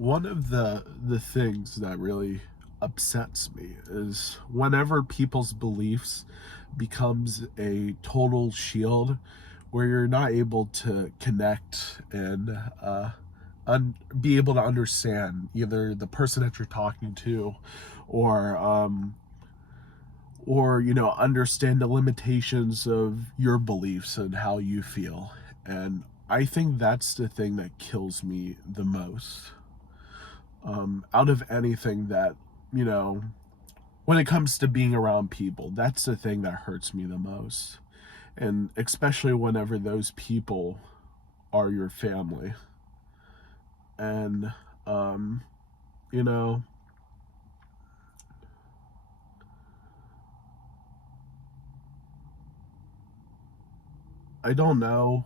One of the things that really upsets me is whenever people's beliefs becomes a total shield where you're not able to connect and be able to understand either the person that you're talking to or understand the limitations of your beliefs and how you feel. And I think that's the thing that kills me the most, out of anything that, you know, when it comes to being around people, that's the thing that hurts me the most. And especially whenever those people are your family. And, you know, I don't know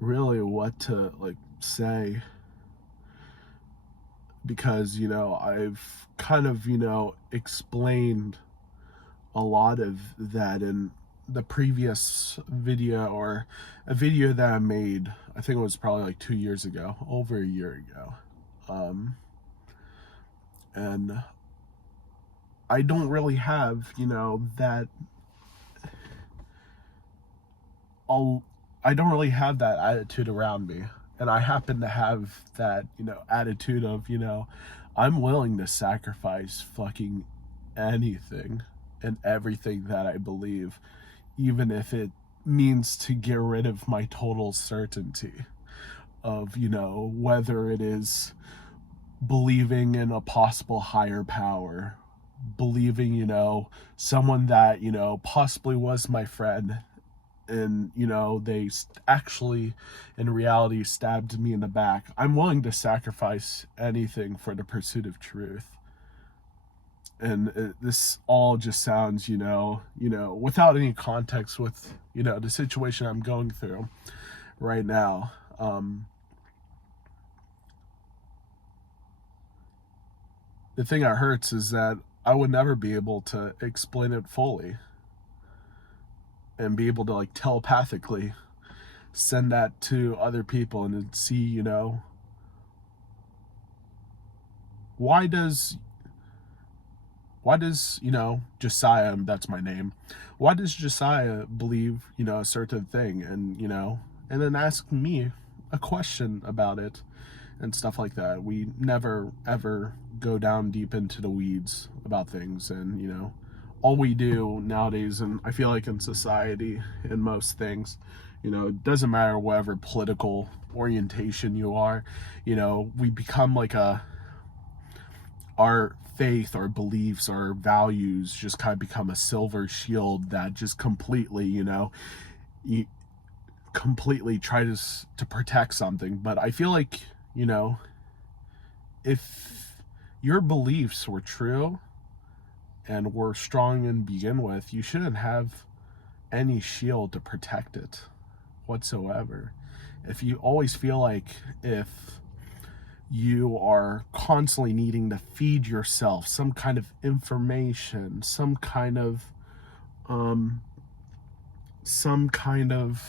really what to like say, because, I've kind of, explained a lot of that in the previous video, or a video that I made. I think it was probably like 2 years ago, over a year ago. And I don't really have, that all I don't really have that attitude around me. And I happen to have that, attitude of, I'm willing to sacrifice fucking anything and everything that I believe, even if it means to get rid of my total certainty of, whether it is believing in a possible higher power, believing, someone that, possibly was my friend, and they actually in reality stabbed me in the back. I'm willing to sacrifice anything for the pursuit of truth. And this all just sounds, without any context with, the situation I'm going through right now. The thing that hurts is that I would never be able to explain it fully and be able to like telepathically send that to other people and see, why does Josiah, that's my name, why does Josiah believe, a certain thing, and then ask me a question about it and stuff like that. We never ever go down deep into the weeds about things. And all we do nowadays, and I feel like in society, in most things, it doesn't matter whatever political orientation you are, we become like our faith, our beliefs, our values just kind of become a silver shield that just completely, you completely try to protect something. But I feel like, if your beliefs were true and were strong and begin with, you shouldn't have any shield to protect it whatsoever. If you always feel like if you are constantly needing to feed yourself some kind of information, um, some kind of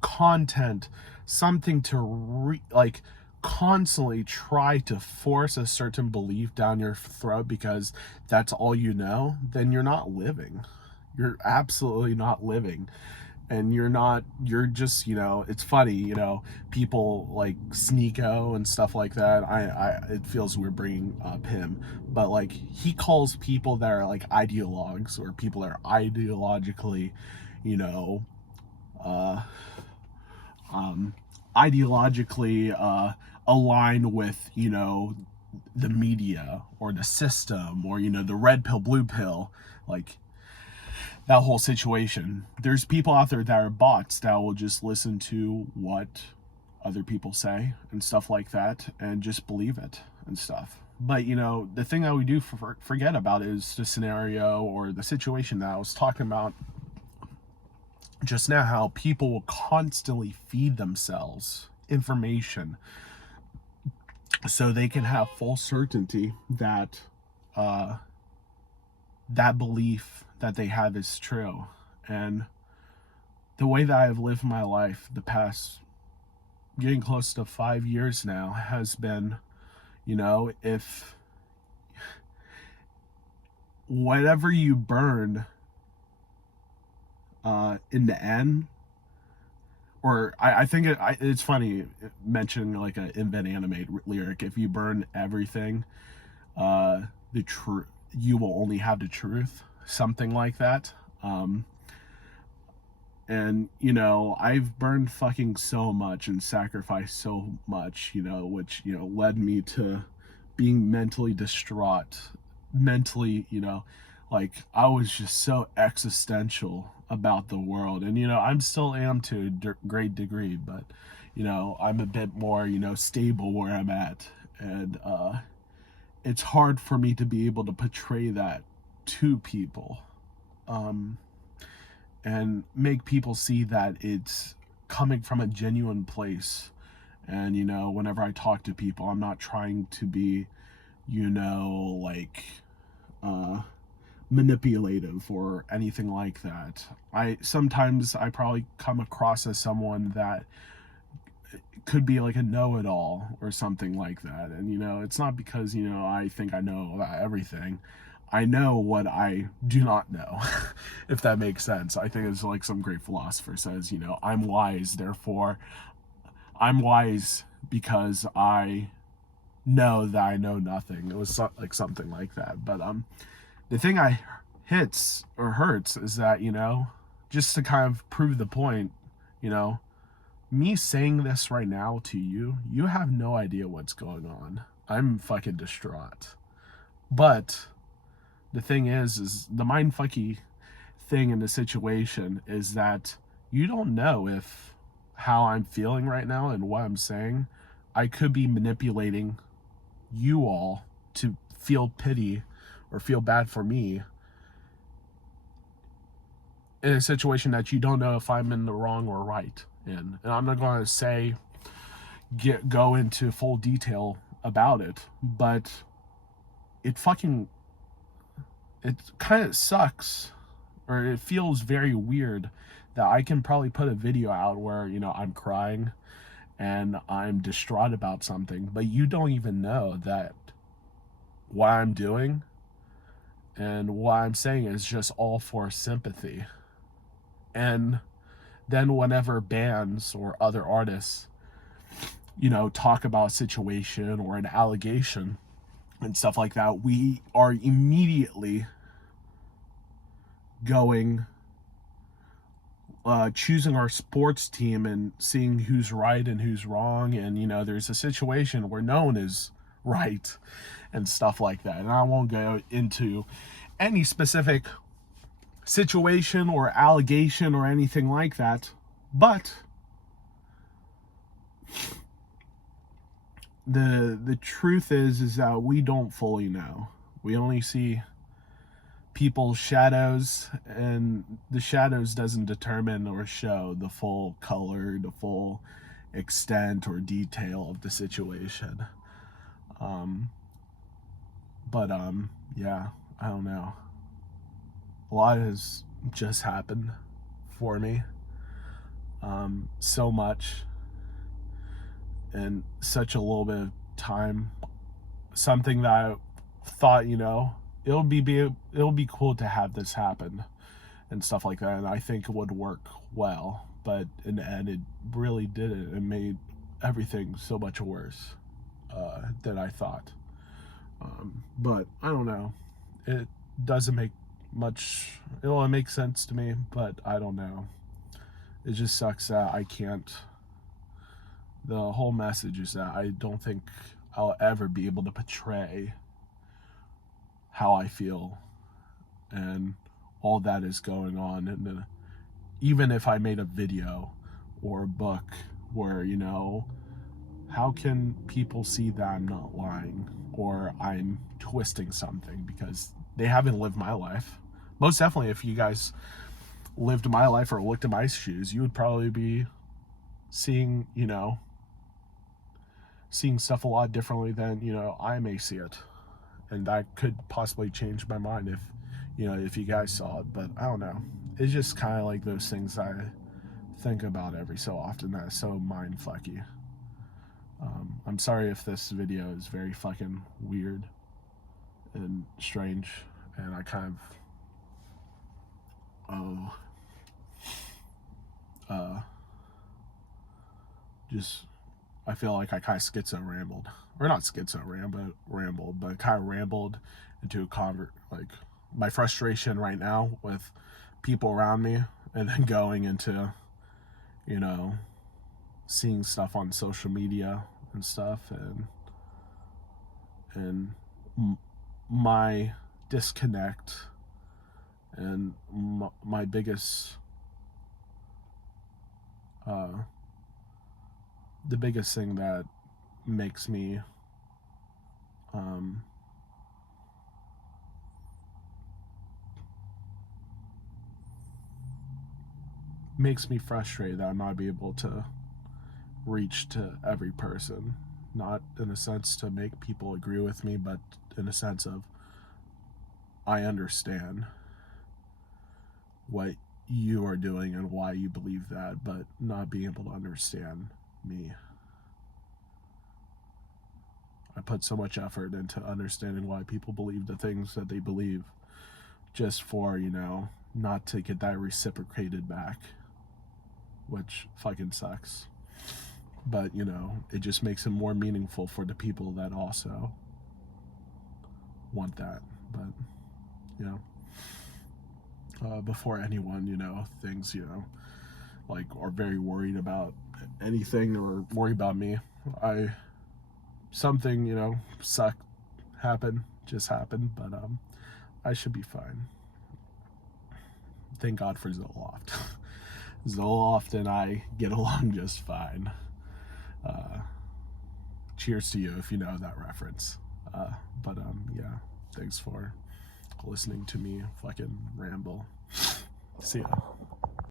content, something to like constantly try to force a certain belief down your throat because that's all you know, then you're not living. You're absolutely not living. And you're just, it's funny, people like Sneeko and stuff like that. It feels weird bringing up him, but like he calls people that are like ideologues, or people that are ideologically, you know, uh, ideologically align with, the media or the system, or, the red pill, blue pill, like that whole situation. There's people out there that are bots that will just listen to what other people say and stuff like that and just believe it and stuff. But, the thing that we do forget about is the scenario or the situation that I was talking about just now, how people will constantly feed themselves information so they can have full certainty that that belief that they have is true. And the way that I've lived my life the past getting close to 5 years now has been, if whatever you burn in the end, or I think it's funny mentioning like an invent animate lyric. If you burn everything, the truth, you will only have the truth. Something like that. And I've burned fucking so much and sacrificed so much, which led me to being mentally distraught, mentally, like I was just so existential about the world. And I'm still am to a great degree, but I'm a bit more stable where I'm at. And it's hard for me to be able to portray that to people, and make people see that it's coming from a genuine place. And whenever I talk to people, I'm not trying to be like manipulative or anything like that. Sometimes I probably come across as someone that could be like a know-it-all or something like that. And it's not because I think I know about everything. I know what I do not know. If that makes sense. I think it's like some great philosopher says, I'm wise, therefore I'm wise because I know that I know nothing. It was like something like that. But the thing I hurts is that just to kind of prove the point, me saying this right now to you, you have no idea what's going on. I'm fucking distraught. But the thing is the mind fucky thing in the situation is that you don't know if how I'm feeling right now and what I'm saying, I could be manipulating you all to feel pity or feel bad for me in a situation that you don't know if I'm in the wrong or right in. And I'm not going to go into full detail about it, but it kind of sucks, or it feels very weird that I can probably put a video out where I'm crying and I'm distraught about something, but you don't even know that what I'm doing and what I'm saying is just all for sympathy. And then whenever bands or other artists talk about a situation or an allegation and stuff like that, we are immediately going choosing our sports team and seeing who's right and who's wrong. And there's a situation where no one is right and stuff like that. And I won't go into any specific situation or allegation or anything like that, but the truth is that we don't fully know. We only see people's shadows, and the shadows doesn't determine or show the full color, the full extent or detail of the situation. But yeah, I don't know. A lot has just happened for me. So much in such a little bit of time. Something that I thought, it'll be cool to have this happen and stuff like that, and I think it would work well. But in the end, it really didn't. It made everything so much worse than I thought. But I don't know. It doesn't make much. It'll make sense to me, but I don't know. It just sucks that I can't. The whole message is that I don't think I'll ever be able to portray how I feel and all that is going on. And even if I made a video or a book where, how can people see that I'm not lying or I'm twisting something, because they haven't lived my life. Most definitely, if you guys lived my life or looked at my shoes, you would probably be seeing stuff a lot differently than I may see it. And that could possibly change my mind if you guys saw it. But I don't know, it's just kind of like those things I think about every so often that is so mind fucky. I'm sorry if this video is very fucking weird and strange, and I kind of just, I feel like I kind of rambled, or not rambled, but kind of rambled into like my frustration right now with people around me, and then going into, you know, seeing stuff on social media and stuff, and my disconnect, and my biggest the biggest thing that makes me frustrated that I'm not be able to reach to every person, not in a sense to make people agree with me, but in a sense of I understand what you are doing and why you believe that, but not being able to understand me. I put so much effort into understanding why people believe the things that they believe, just for, you know, not to get that reciprocated back, which fucking sucks. But, you know, it just makes it more meaningful for the people that also want that. But, you know, before anyone, you know, things, you know, like, are very worried about anything or worry about me, something, you know, just happened, but I should be fine. Thank God for Zoloft. Zoloft and I get along just fine. Cheers to you if you know that reference. But yeah, thanks for listening to me fucking ramble. See ya.